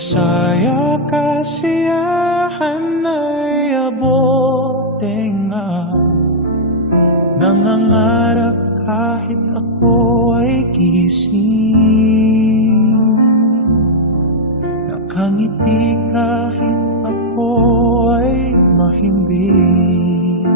Bisaya kasiyahan ay aboting nga, nangangarap kahit ako ay gising, nakangiti kahit ako ay mahimbing.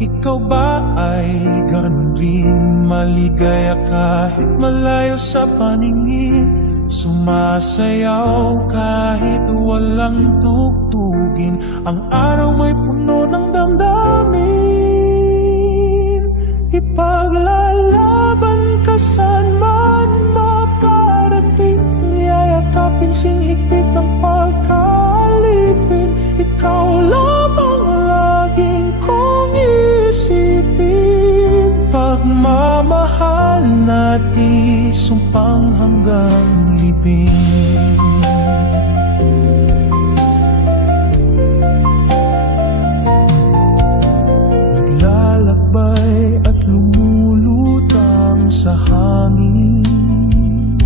Ikaw ba ay ganun rin, maligaya kahit malayo sa paningin, sumasayaw kahit walang tugtugin, ang araw may puno ng damdamin, ipaglalaban ka saan man makarating, yayakapin singhigpit ng pagkalipin, ikaw lamang laging kong isipin, pagmamahal natin sumpang hanggang libing. Naglalakbay at lumulutang sa hangin,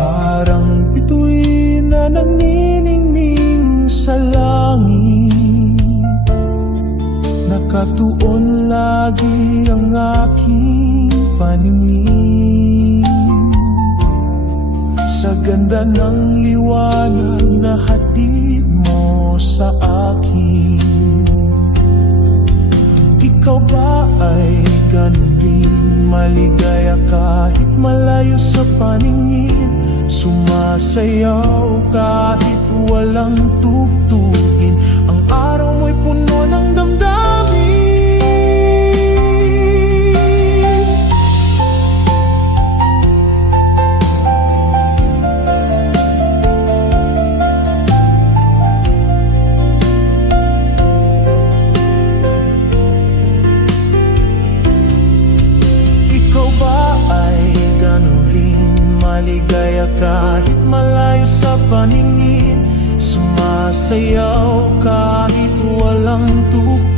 parang bituin na nagniningning sa langit, nakatuon lagi ang aking paningin sa ganda ng liwanag na hatid mo sa akin. Ikaw ba ay ganun rin, maligaya kahit malayo sa paningin, sumasayaw kahit walang tugtugin, ang araw mo'y puno ng damdamin, maligaya kahit malayo sa paningin, sumasayaw kahit walang tugtugin,